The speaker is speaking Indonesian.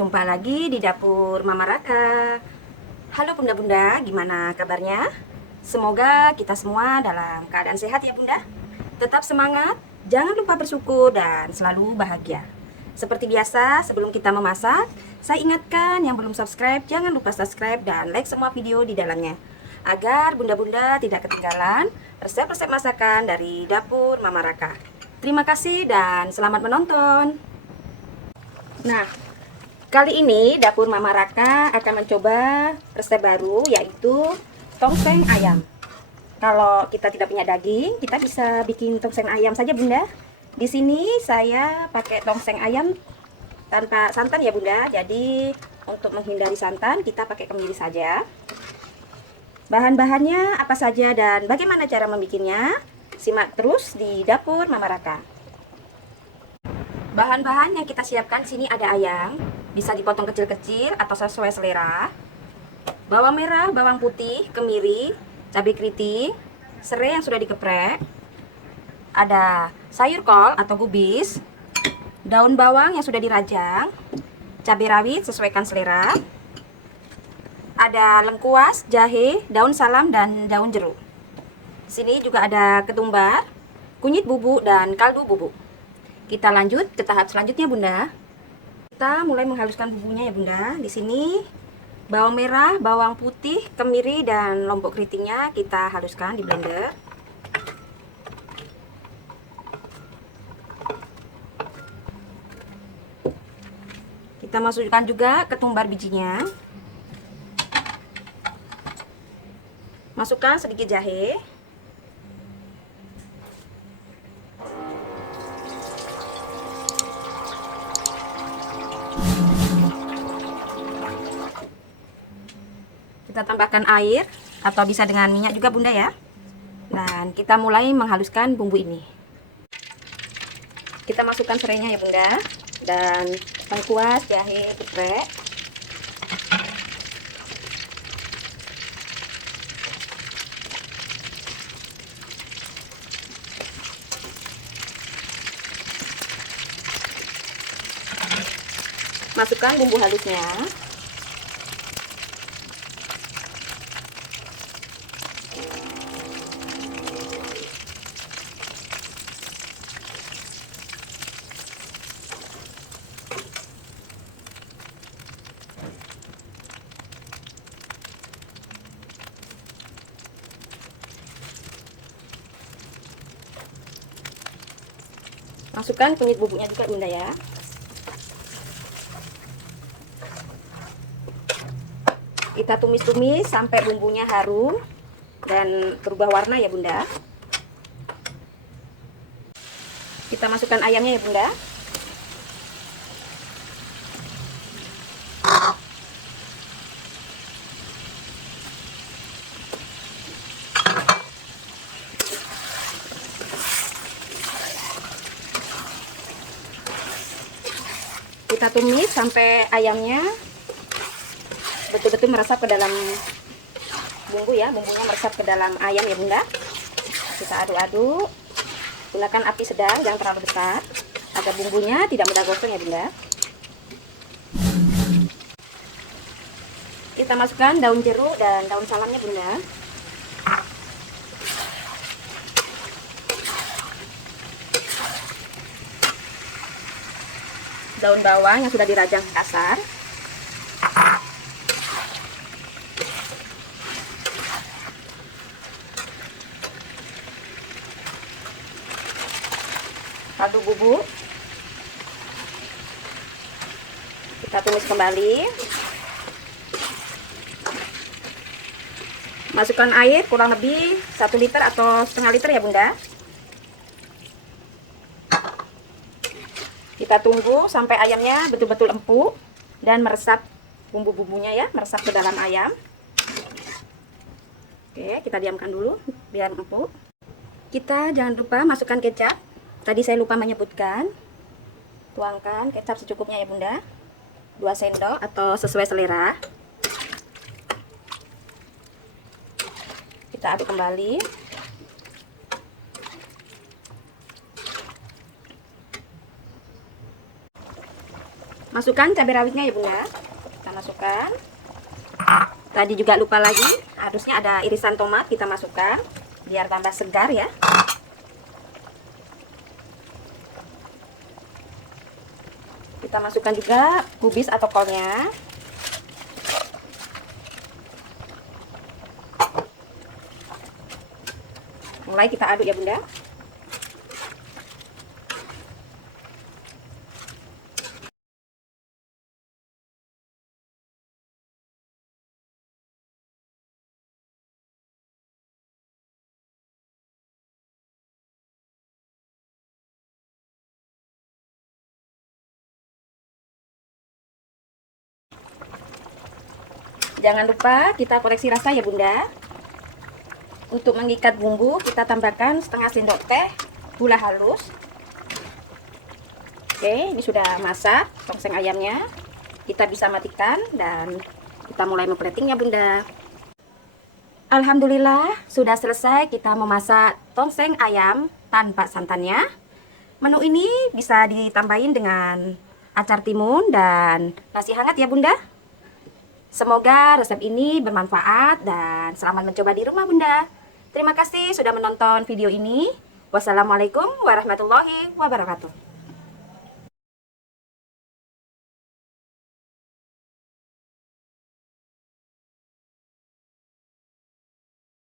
jumpa lagi di dapur Mama Raka. Halo bunda-bunda, gimana kabarnya? Semoga kita semua dalam keadaan sehat ya bunda. Tetap semangat, jangan lupa bersyukur dan selalu bahagia. Seperti biasa, sebelum kita memasak, saya ingatkan yang belum subscribe, jangan lupa subscribe dan like semua video di dalamnya, agar bunda-bunda tidak ketinggalan resep-resep masakan dari dapur Mama Raka. Terima kasih dan selamat menonton. Nah, kali ini dapur Mama Raka akan mencoba resep baru, yaitu tongseng ayam. Kalau kita tidak punya daging, kita bisa bikin tongseng ayam saja bunda. Di sini saya pakai tongseng ayam tanpa santan ya bunda. Jadi untuk menghindari santan kita pakai kemiri saja. Bahan-bahannya apa saja dan bagaimana cara membikinnya? Simak terus di dapur Mama Raka. Bahan-bahan yang kita siapkan sini ada ayam, bisa dipotong kecil-kecil atau sesuai selera. Bawang merah, bawang putih, kemiri, cabai keriting, serai yang sudah dikeprek. Ada sayur kol atau kubis, daun bawang yang sudah dirajang, cabai rawit sesuaikan selera. Ada lengkuas, jahe, daun salam dan daun jeruk. Sini juga ada ketumbar, kunyit bubuk dan kaldu bubuk. Kita lanjut ke tahap selanjutnya bunda. Kita mulai menghaluskan bumbunya ya bunda. Di sini bawang merah, bawang putih, kemiri dan lombok keritingnya kita haluskan di blender. Kita masukkan juga ketumbar bijinya. Masukkan sedikit jahe. Kita tambahkan air atau bisa dengan minyak juga bunda ya. Dan kita mulai menghaluskan bumbu ini. Kita masukkan serainya ya bunda. Dan lengkuas, jahe, geprek. Masukkan bumbu halusnya. Masukkan kunyit bubuknya juga bunda ya. Kita tumis-tumis sampai bumbunya harum dan berubah warna ya bunda. Kita masukkan ayamnya ya bunda. Kita tumis sampai ayamnya betul-betul meresap ke dalam bumbu ya, bumbunya meresap ke dalam ayam ya bunda. Kita aduk-aduk, gunakan api sedang, jangan terlalu besar agar bumbunya tidak mudah gosong ya bunda. Kita masukkan daun jeruk dan daun salamnya bunda. Daun bawang yang sudah dirajang kasar. Kaldu bubuk. Kita tumis kembali. Masukkan air kurang lebih 1 liter atau setengah liter ya bunda. Kita tunggu sampai ayamnya betul-betul empuk dan meresap bumbu-bumbunya ya, meresap ke dalam ayam. Oke, kita diamkan dulu biar empuk. Kita jangan lupa masukkan kecap. Tadi saya lupa menyebutkan. Tuangkan kecap secukupnya ya bunda. 2 sendok atau sesuai selera. Kita aduk kembali. Masukkan cabai rawitnya ya bunda. Kita masukkan. Tadi juga lupa lagi, harusnya ada irisan tomat kita masukkan biar tambah segar ya. Kita masukkan juga kubis atau kolnya. Mulai kita aduk ya bunda. Jangan lupa kita koreksi rasa ya bunda. Untuk mengikat bumbu kita tambahkan setengah sendok teh gula halus. Oke, ini sudah masak tongseng ayamnya. Kita bisa matikan dan kita mulai memplating ya bunda. Alhamdulillah sudah selesai kita memasak tongseng ayam tanpa santannya. Menu ini bisa ditambahin dengan acar timun dan nasi hangat ya bunda. Semoga resep ini bermanfaat dan selamat mencoba di rumah bunda. Terima kasih sudah menonton video ini. Wassalamualaikum warahmatullahi wabarakatuh.